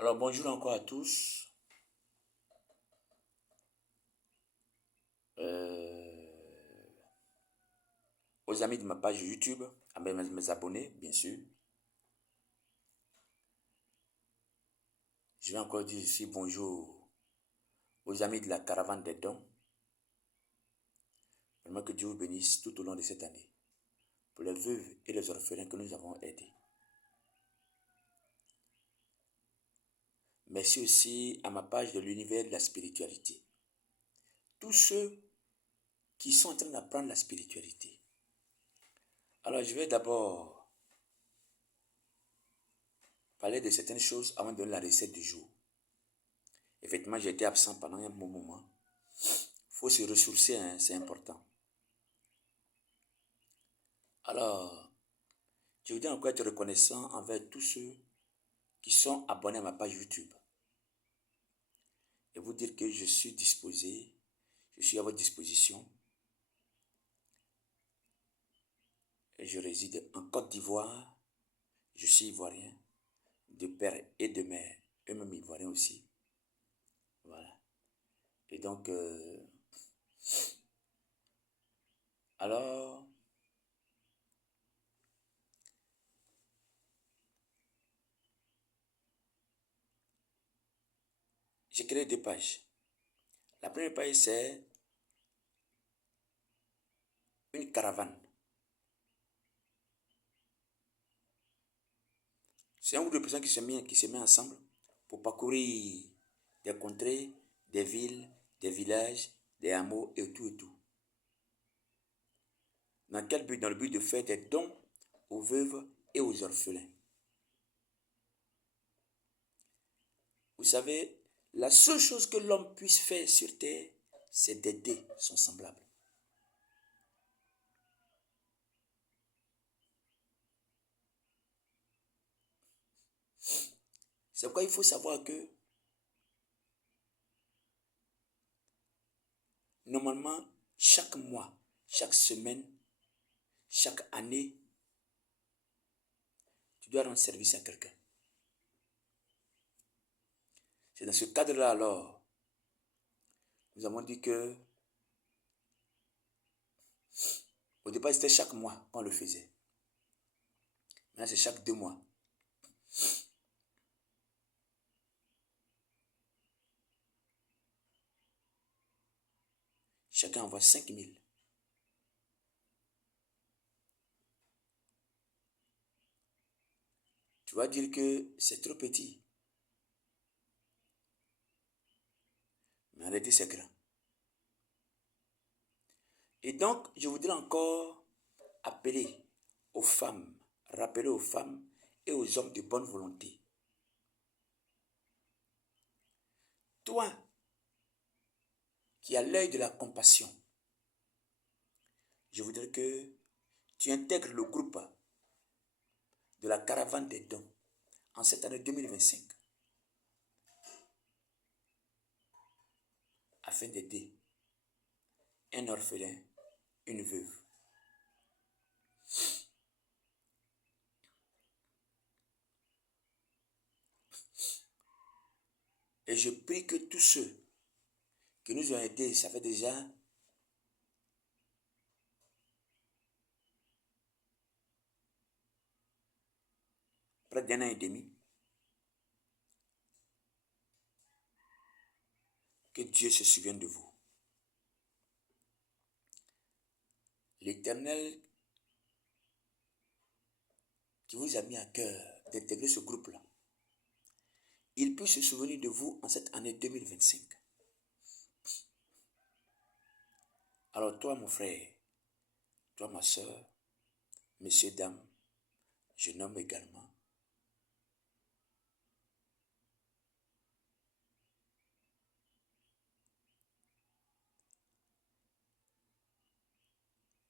Alors bonjour encore à tous. Aux amis de ma page YouTube, à mes abonnés, bien sûr. Je vais encore dire ici bonjour aux amis de la caravane des dons. Vraiment que Dieu vous bénisse tout au long de cette année. Pour les veuves et les orphelins que nous avons aidés. Merci aussi à ma page de l'univers de la spiritualité. Tous ceux qui sont en train d'apprendre la spiritualité. Alors je vais d'abord parler de certaines choses avant de donner la recette du jour. Effectivement, j'ai été absent pendant un bon moment. Il faut se ressourcer, hein, c'est important. Alors, je voudrais encore être reconnaissant envers tous ceux qui sont abonnés à ma page YouTube. Et vous dire que je suis disposé, je suis à votre disposition. Et je réside en Côte d'Ivoire. Je suis ivoirien, de père et de mère, eux-mêmes ivoiriens aussi. Voilà. Et donc, alors, j'ai créé 2 pages. La première page, c'est une caravane. C'est un groupe de personnes qui se met ensemble pour parcourir des contrées, des villes, des villages, des hameaux et tout et tout. Dans quel but? Dans le but de faire des dons aux veuves et aux orphelins. Vous savez, la seule chose que l'homme puisse faire sur terre, c'est d'aider son semblable. C'est pourquoi il faut savoir que, normalement, chaque mois, chaque semaine, chaque année, tu dois rendre service à quelqu'un. C'est dans ce cadre-là, alors, nous avons dit que, au départ, c'était chaque mois qu'on le faisait. Maintenant, c'est chaque 2 mois. Chacun envoie 5 000. Tu vas dire que c'est trop petit. Mais en réalité, c'est grand. Et donc, je voudrais encore appeler aux femmes, rappeler aux femmes et aux hommes de bonne volonté. Toi, qui as l'œil de la compassion, je voudrais que tu intègres le groupe de la caravane des dons en cette année 2025 afin d'aider un orphelin, une veuve. Et je prie que tous ceux qui nous ont aidés, ça fait déjà près d'1 an et demi, que Dieu se souvienne de vous. L'Éternel qui vous a mis à cœur d'intégrer ce groupe-là, il peut se souvenir de vous en cette année 2025. Alors toi, mon frère, toi, ma soeur, messieurs, dames, je nomme également.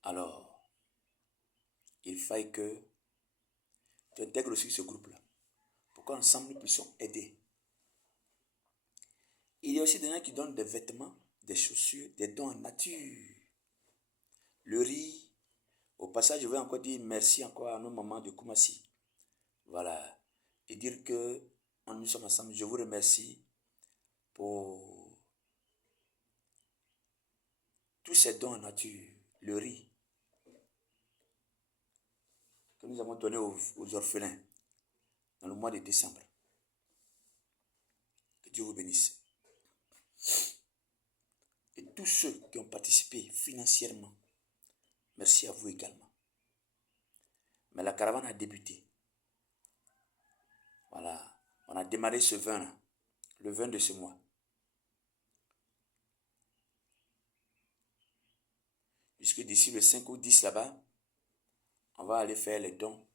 Alors, il faille que tu intègres aussi ce groupe-là pour qu'ensemble nous puissions aider. Il y a aussi des gens qui donnent des vêtements, des chaussures, des dons en nature. Le riz. Au passage, je vais encore dire merci encore à nos mamans de Koumassi. Voilà. Et dire que on nous sommes ensemble. Je vous remercie pour tous ces dons en nature, le riz que nous avons donné aux orphelins dans le mois de décembre. Que Dieu vous bénisse. Et tous ceux qui ont participé financièrement, merci à vous également. Mais la caravane a débuté. Voilà, on a démarré ce 20, le 20 de ce mois. Jusque d'ici le 5 ou 10 là-bas, on va aller faire les dons.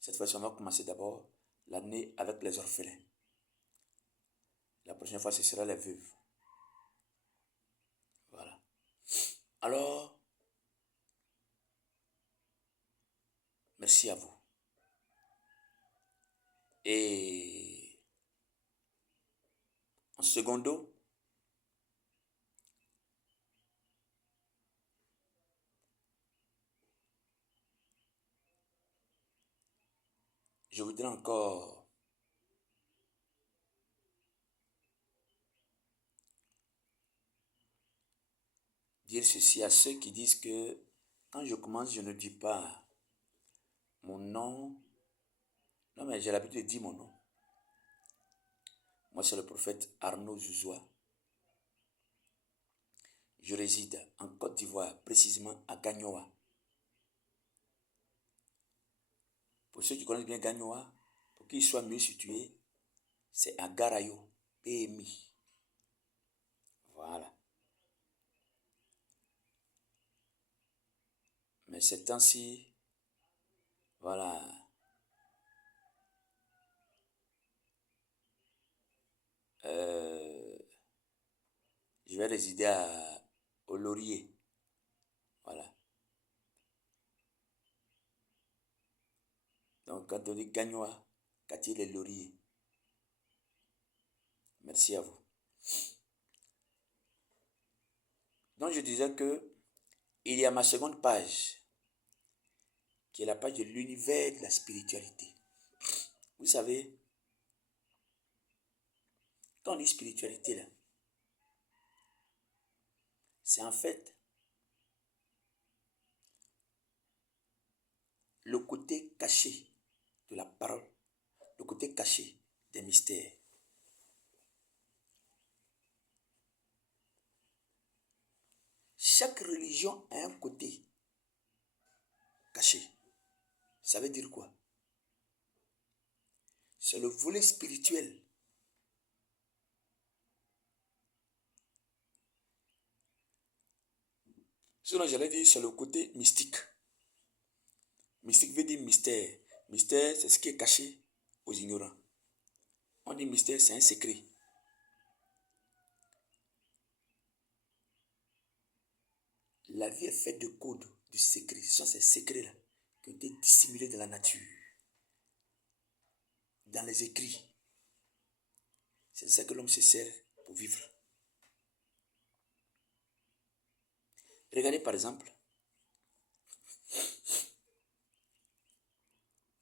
Cette fois-ci, on va commencer d'abord l'année avec les orphelins. La prochaine fois, ce sera les veuves. Voilà. Alors, merci à vous. Et en secondo, je voudrais encore dire ceci à ceux qui disent que quand je commence, je ne dis pas mon nom. Non, mais j'ai l'habitude de dire mon nom. Moi, c'est le prophète Arnaud Zouzoua. Je réside en Côte d'Ivoire, précisément à Gagnoa. Pour ceux qui connaissent bien Gagnoa, pour qu'ils soient mieux situés, c'est à Garayo, PMI. Voilà. Mais ces temps-ci, voilà. Je vais résider au Laurier. Voilà. Donc, quand on dit Gagnoa, quartier les Lauriers. Merci à vous. Donc, je disais que il y a ma seconde page, qui est la page de l'univers de la spiritualité. Vous savez, quand on dit spiritualité, là, c'est en fait le côté caché de la parole, le côté caché des mystères. Chaque religion a un côté caché. Ça veut dire quoi? C'est le volet spirituel. Sinon, j'allais dire, c'est le côté mystique. Mystique veut dire mystère. Mystère, c'est ce qui est caché aux ignorants. On dit mystère, c'est un secret. La vie est faite de codes, de secrets. Ce sont ces secrets-là qui ont été dissimulés dans la nature, dans les écrits. C'est ça que l'homme se sert pour vivre. Regardez par exemple,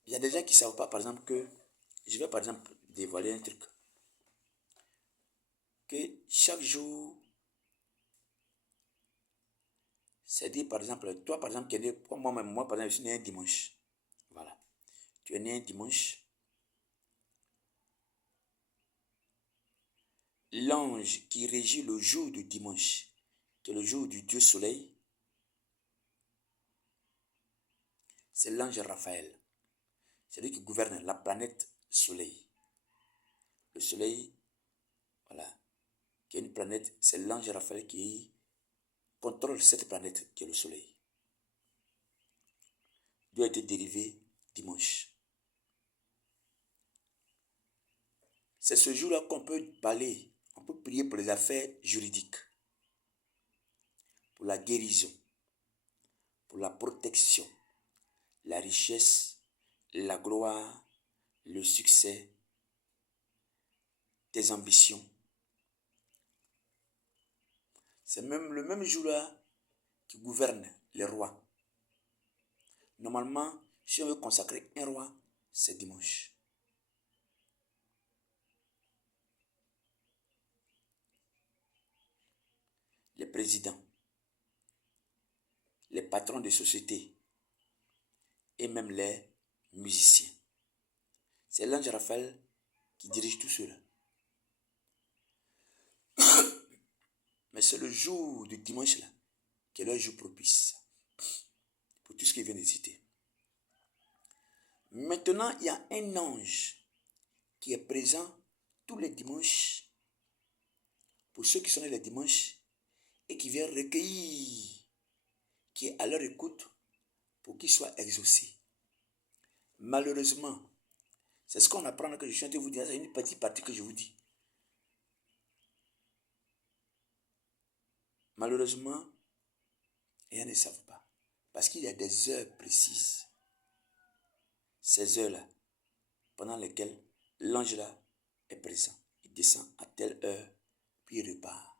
il y a des gens qui ne savent pas par exemple que, je vais par exemple dévoiler un truc, que chaque jour, c'est-à-dire par exemple, toi par exemple qui es né, comme moi-même, moi par exemple je suis né un dimanche. Voilà. Tu es né un dimanche. L'ange qui régit le jour du dimanche, qui est le jour du Dieu soleil, c'est l'ange Raphaël. C'est lui qui gouverne la planète soleil. Le soleil, voilà, qui est une planète, c'est l'ange Raphaël qui contrôle cette planète qui est le soleil. Dieu a été dérivé dimanche. C'est ce jour-là qu'on peut parler, on peut prier pour les affaires juridiques, pour la guérison, pour la protection, la richesse, la gloire, le succès, tes ambitions. C'est même le même jour-là qui gouverne les rois. Normalement, si on veut consacrer un roi, c'est dimanche. présidents, les patrons de société et même les musiciens. C'est l'ange Raphaël qui dirige tout cela. Mais c'est le jour du dimanche là, qui est le jour propice pour tout ce qui vient de citer. Maintenant, il y a un ange qui est présent tous les dimanches pour ceux qui sont nés les dimanches et qui vient recueillir, qui est à leur écoute pour qu'ils soient exaucés. Malheureusement, c'est ce qu'on apprend que je suis en train de vous dire, c'est une petite partie que je vous dis. Malheureusement, ils ne savent pas. Parce qu'il y a des heures précises, ces heures-là, pendant lesquelles l'ange là est présent. Il descend à telle heure, puis il repart.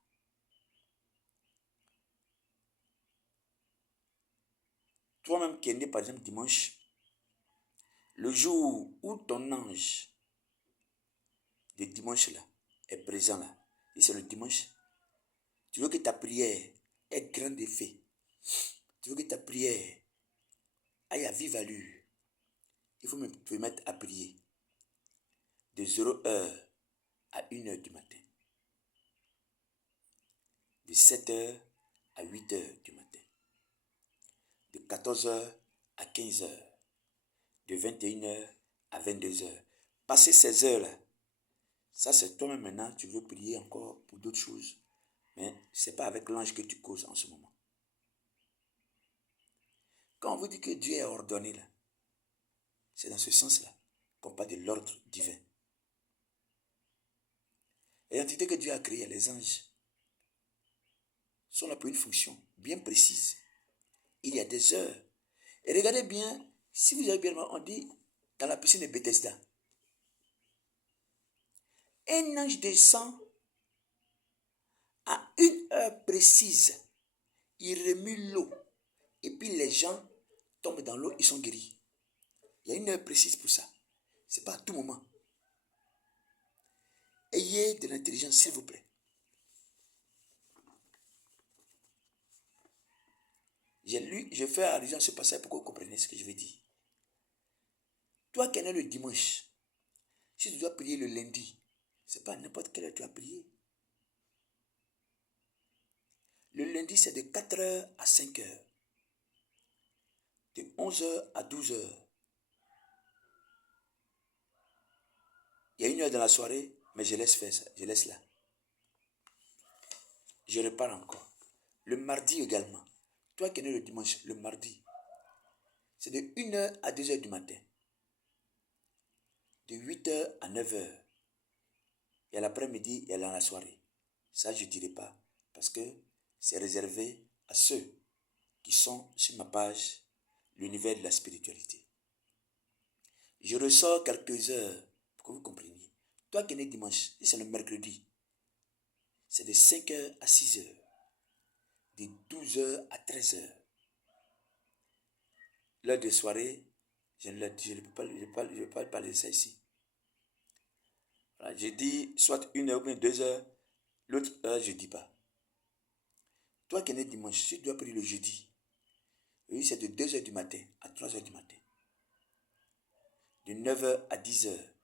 Toi-même qui es né par exemple dimanche, le jour où ton ange de dimanche là est présent là, et c'est le dimanche, tu veux que ta prière ait grand effet, tu veux que ta prière aille à vive allure, il faut te mettre à prier de 0h à 1h du matin, de 7h à 8h du matin, de 14h à 15h, de 21h à 22h. Passer ces heures-là, ça c'est toi-même maintenant, tu veux prier encore pour d'autres choses, mais ce n'est pas avec l'ange que tu causes en ce moment. Quand on vous dit que Dieu est ordonné là, c'est dans ce sens-là qu'on parle de l'ordre divin. Les entités que Dieu a créées, les anges, sont là pour une fonction bien précise. Il y a des heures. Et regardez bien, si vous avez bien remarqué, on dit dans la piscine de Bethesda, un ange descend à une heure précise. Il remue l'eau. Et puis les gens tombent dans l'eau, ils sont guéris. Il y a une heure précise pour ça. Ce n'est pas à tout moment. Ayez de l'intelligence, s'il vous plaît. Je fais allusion à ce passage pour que vous compreniez ce que je vais dire. Toi qui es né le dimanche, si tu dois prier le lundi, ce n'est pas n'importe quelle heure tu as prié. Le lundi, c'est de 4h à 5h. De 11h à 12h. Il y a une heure dans la soirée, mais je laisse faire ça. Je laisse là. Je repars encore. Le mardi également. Toi qui es né le dimanche, le mardi, c'est de 1h à 2h du matin. De 8h à 9h. Et à l'après-midi et à la soirée. Ça, je ne dirai pas. Parce que c'est réservé à ceux qui sont sur ma page, l'univers de la spiritualité. Je ressors quelques heures pour que vous compreniez. Toi qui es né dimanche, c'est le mercredi. C'est de 5h à 6h. De 12h à 13h. L'heure de soirée, je ne peux pas parler de ça ici. Voilà, je dis soit 1h ou bien 2h. L'autre heure, je ne dis pas. Toi qui es né dimanche, tu dois prier le jeudi. Oui, c'est de 2h du matin à 3h du matin. De 9h à 10h.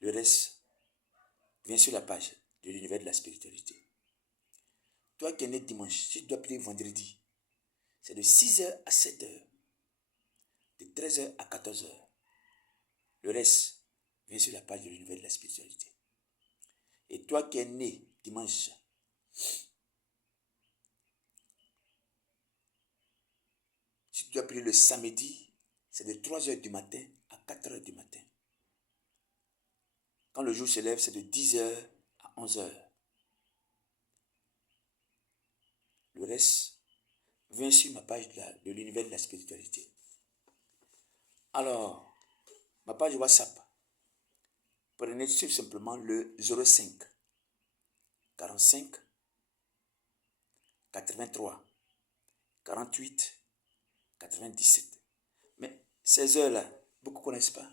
Le reste vient sur la page de l'univers de la spiritualité. Toi qui es né dimanche, tu dois prier vendredi. C'est de 6h à 7h. De 13h à 14h. Le reste vient sur la page de l'univers de la spiritualité. Et toi qui es né dimanche, si tu dois prier le samedi, c'est de 3h du matin à 4h du matin. Quand le jour se lève, c'est de 10h à 11h. Le reste vient sur ma page de l'univers de la spiritualité. Alors, ma page WhatsApp, prenez tout simplement le 05 45 83 48 97. Mais ces heures-là, beaucoup ne connaissent pas.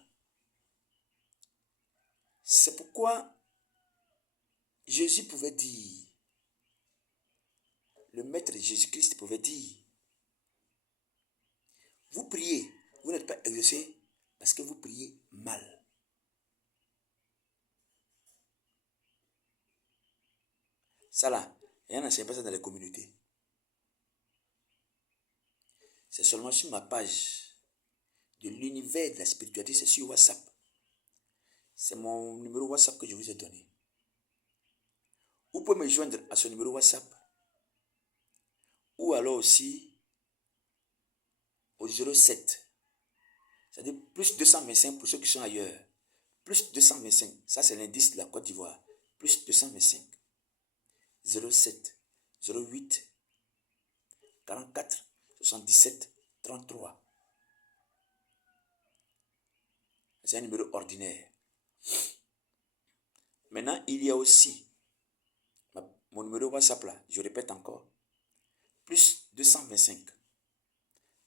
C'est pourquoi Jésus pouvait dire, le Maître Jésus-Christ pouvait dire, vous priez, vous n'êtes pas exaucé parce que vous priez mal. Ça là, il y en a pas ça dans les communautés. C'est seulement sur ma page de l'univers de la spiritualité, c'est sur WhatsApp. C'est mon numéro WhatsApp que je vous ai donné. Vous pouvez me joindre à ce numéro WhatsApp ou alors aussi au 07. C'est-à-dire plus 225 pour ceux qui sont ailleurs. Plus 225, ça c'est l'indice de la Côte d'Ivoire. Plus 225. 07 08 44 77 33. C'est un numéro ordinaire. Maintenant, il y a aussi mon numéro WhatsApp là, je répète encore. Plus 225.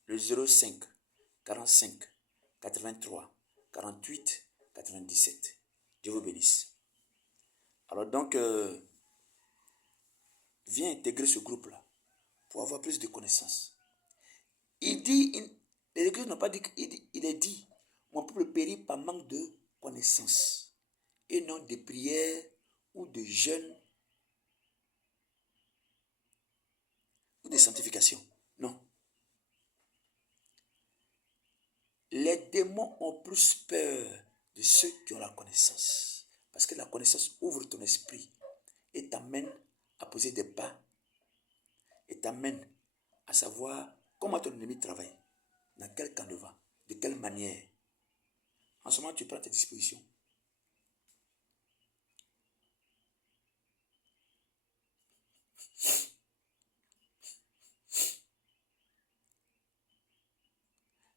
Le 05 45 83 48 97. Dieu vous bénisse. Alors donc, viens intégrer ce groupe-là pour avoir plus de connaissances. Il dit, les églises n'ont pas dit, il est dit, mon peuple périt par manque de connaissances et non de prières ou de jeûnes ou de sanctification. Non. Les démons ont plus peur de ceux qui ont la connaissance. Parce que la connaissance ouvre ton esprit et t'amène à poser des pas et t'amène à savoir comment ton ennemi travaille, dans quel camp de vent, de quelle manière. En ce moment, tu prends tes dispositions.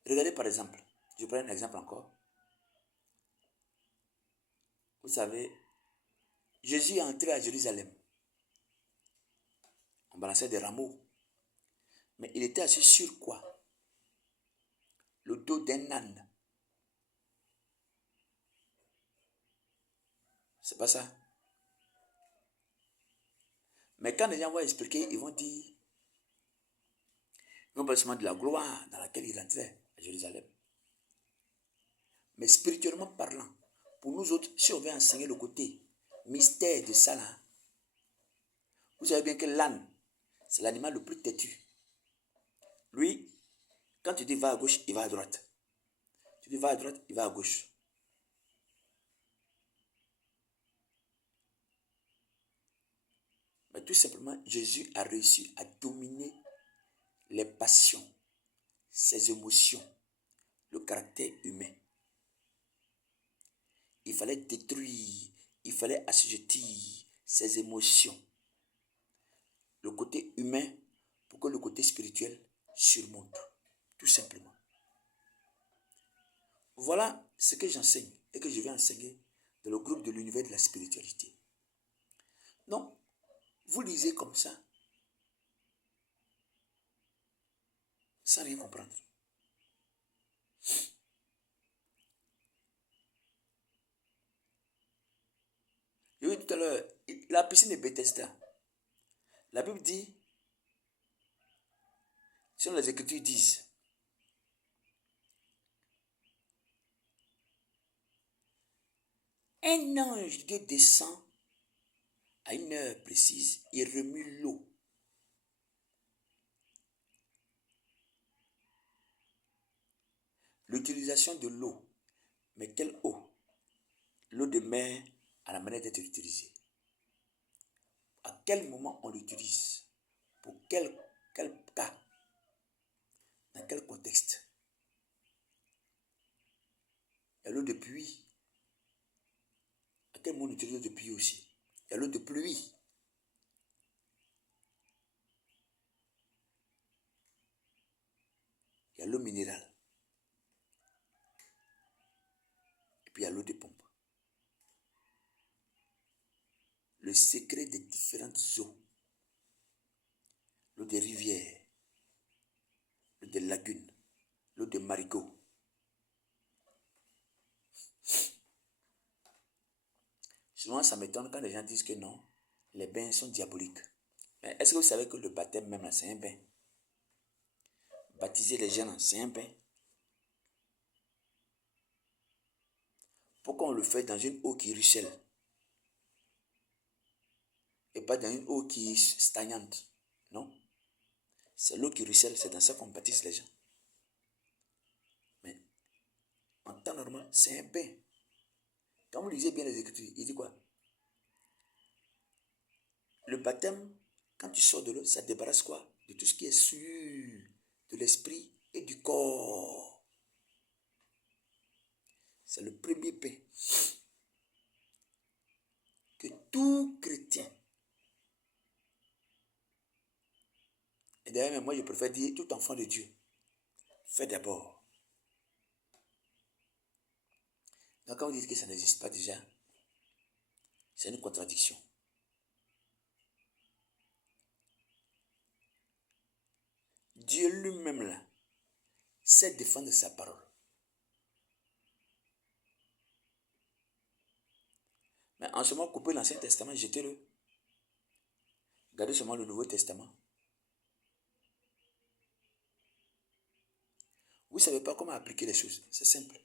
Regardez par exemple, je prends un exemple encore. Vous savez, Jésus est entré à Jérusalem. On balançait des rameaux. Mais il était assis sur quoi? Le dos d'un âne. C'est pas ça. Mais quand les gens vont expliquer, ils vont dire, ils vont parler seulement de la gloire dans laquelle il rentrait à Jérusalem. Mais spirituellement parlant, pour nous autres, si on veut enseigner le côté mystère de ça là, vous savez bien que l'âne, c'est l'animal le plus têtu. Lui, quand tu dis va à gauche, il va à droite. Tu dis va à droite, il va à gauche. Mais tout simplement, Jésus a réussi à dominer les passions, ses émotions, le caractère humain. Il fallait détruire, il fallait assujettir ses émotions, le côté humain, pour que le côté spirituel surmonte, tout simplement. Voilà ce que j'enseigne et que je vais enseigner dans le groupe de l'univers de la spiritualité. Donc, vous lisez comme ça, sans rien comprendre. Je vous ai dit tout à l'heure, la piscine de Bethesda, la Bible dit, selon les Écritures disent, un ange de Dieu descend à une heure précise et remue l'eau. L'utilisation de l'eau, mais quelle eau? L'eau de mer a la manière d'être utilisée. À quel moment on l'utilise? Pour quel cas? Dans quel contexte? Il y a l'eau de pluie. À quel moment on utilise l'eau de pluie aussi? Il y a l'eau de pluie. Il y a l'eau minérale. Et puis il y a l'eau de pompe. Le secret des différentes eaux. L'eau des rivières, l'eau des lagunes, l'eau des marigots. Souvent, ça m'étonne quand les gens disent que non, les bains sont diaboliques. Mais est-ce que vous savez que le baptême même, c'est un bain? Baptiser les jeunes, c'est un bain. Pourquoi on le fait dans une eau qui ruisselle et pas dans une eau qui est stagnante? Non. C'est l'eau qui ruisselle, c'est dans ça qu'on baptise les gens. Mais en temps normal, c'est un bain. Quand vous lisez bien les Écritures, il dit quoi? Le baptême, quand tu sors de l'eau, ça débarrasse quoi? De tout ce qui est souillure de l'esprit et du corps. C'est le premier bain que tout chrétien, et d'ailleurs moi je préfère dire tout enfant de Dieu, fait d'abord. Donc quand vous dites que ça n'existe pas déjà, c'est une contradiction. Dieu lui-même là, sait défendre sa parole. Mais en ce moment, coupez l'Ancien Testament, jetez-le. Gardez seulement le Nouveau Testament. Vous ne savez pas comment appliquer les choses. C'est simple.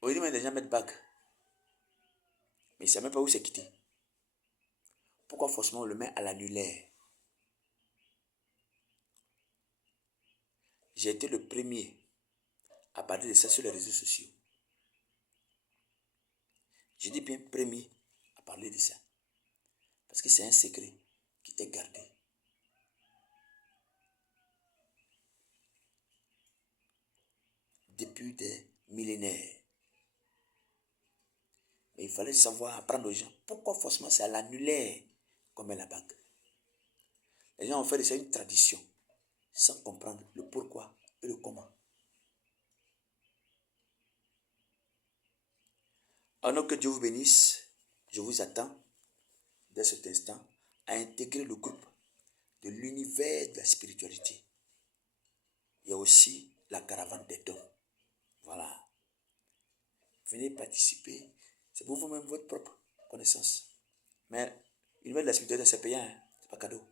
Aujourd'hui, les gens mettent bague. Mais ils ne savent même pas où c'est quitté. Pourquoi forcément on le met à l'annulaire? J'ai été le premier à parler de ça sur les réseaux sociaux. Je dis bien premier à parler de ça. Parce que c'est un secret qui t'est gardé. Depuis des millénaires. Mais il fallait savoir apprendre aux gens pourquoi forcément c'est à l'annulaire qu'on met la bague. Les gens ont fait de ça une tradition sans comprendre le pourquoi et le comment. Alors que Dieu vous bénisse, je vous attends dès cet instant à intégrer le groupe de l'univers de la spiritualité. Il y a aussi la caravane des dons. Voilà. Venez participer. C'est pour vous-même votre propre connaissance. Mais l'univers de la spiritualité, c'est payant. Hein? C'est pas cadeau.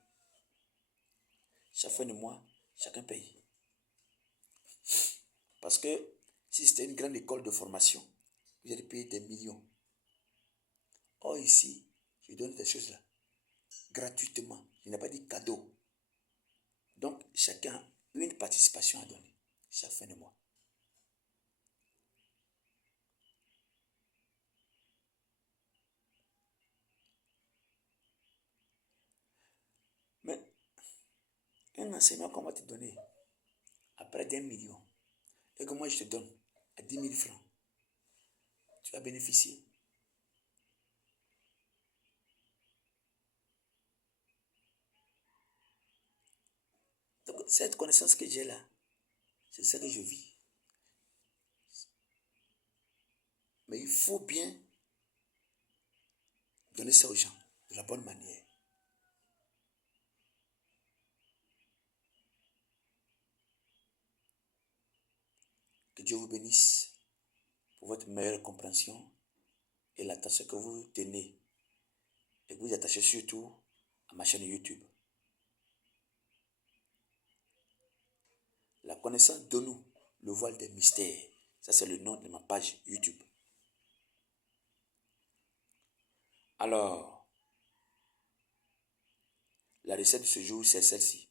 Chaque fin de mois, chacun paye. Parce que si c'était une grande école de formation, vous allez payer des millions. Or ici, je donne des choses là, gratuitement. Je n'ai pas dit cadeau. Donc, chacun a une participation à donner, chaque fin de mois. Mais un enseignement qu'on va te donner à près d'1 million, et que moi je te donne à 10 000 francs, tu vas bénéficier. Donc, cette connaissance que j'ai là, c'est ça que je vis. Mais il faut bien donner ça aux gens de la bonne manière. Que Dieu vous bénisse pour votre meilleure compréhension et l'attention que vous tenez et que vous attachez surtout à ma chaîne YouTube. La connaissance de nous, le voile des mystères. Ça, c'est le nom de ma page YouTube. Alors, la recette de ce jour, c'est celle-ci.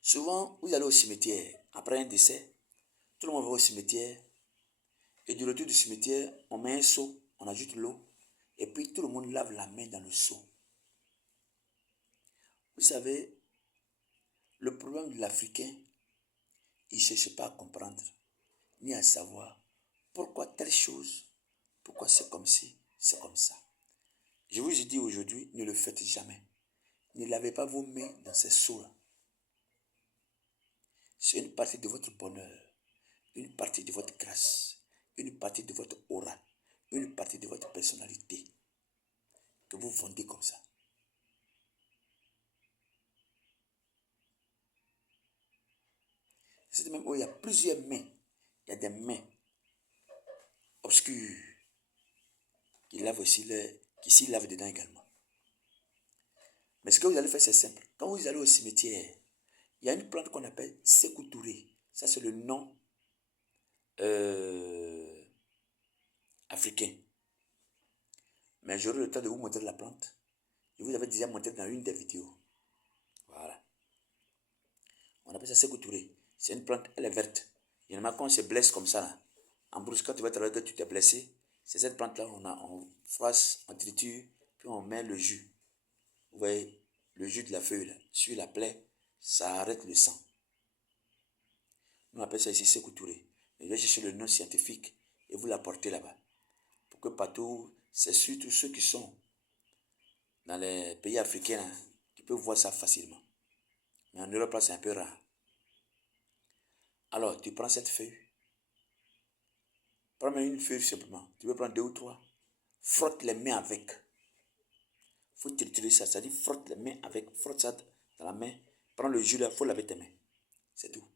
Souvent, vous allez au cimetière. Après un décès, tout le monde va au cimetière. Et du retour du cimetière, on met un seau, on ajoute l'eau. Et puis, tout le monde lave la main dans le seau. Vous savez, le problème de l'Africain, il ne cherche pas à comprendre, ni à savoir pourquoi telle chose, pourquoi c'est comme ci, c'est comme ça. Je vous ai dit aujourd'hui, ne le faites jamais. Ne lavez pas vos mains dans ces seaux-là. C'est une partie de votre bonheur, une partie de votre grâce, une partie de votre aura, une partie de votre personnalité que vous vendez comme ça. Cette même eau, il y a plusieurs mains. Il y a des mains obscures qui lavent aussi, qui s'y lavent dedans également. Mais ce que vous allez faire, c'est simple. Quand vous allez au cimetière, il y a une plante qu'on appelle Sékou-Touré. Ça, c'est le nom africain. Mais j'aurai le temps de vous montrer la plante. Je vous avais déjà montré dans une des vidéos. Voilà. On appelle ça Sékou-Touré. C'est une plante, elle est verte. Il y en a quand on se blesse comme ça, là. En brousse, quand tu vas travailler, que tu t'es blessé, c'est cette plante-là, on froisse, on triture, puis on met le jus. Vous voyez, le jus de la feuille, là, sur la plaie, ça arrête le sang. Nous on appelle ça ici Sékou-Touré. Je vais chercher le nom scientifique et vous l'apportez là-bas. Pour que partout, c'est surtout ceux qui sont dans les pays africains hein, qui peuvent voir ça facilement. Mais en Europe, là, c'est un peu rare. Alors, tu prends cette feuille. Prends une feuille simplement. Tu peux prendre 2 ou 3. Frotte les mains avec. Il faut triturer ça. Ça dit frotte les mains avec. Frotte ça dans la main. Prends le jus là, il faut laver tes mains. C'est tout.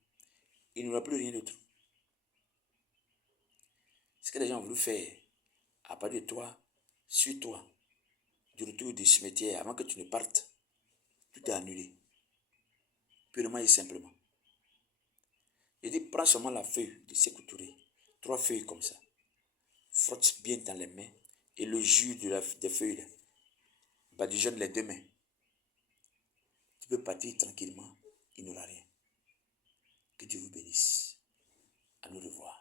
Il n'y aura plus rien d'autre. Ce que les gens ont voulu faire à partir de toi, sur toi, du retour du cimetière, avant que tu ne partes, tout est annulé. Purement et simplement. Je dis, prends seulement la feuille de Sékou Touré. 3 feuilles comme ça. Frotte bien dans les mains. Et le jus des feuilles, là, badigeonne les 2 mains. Tu peux partir tranquillement. Il n'y aura rien. Que Dieu vous bénisse. À nous revoir.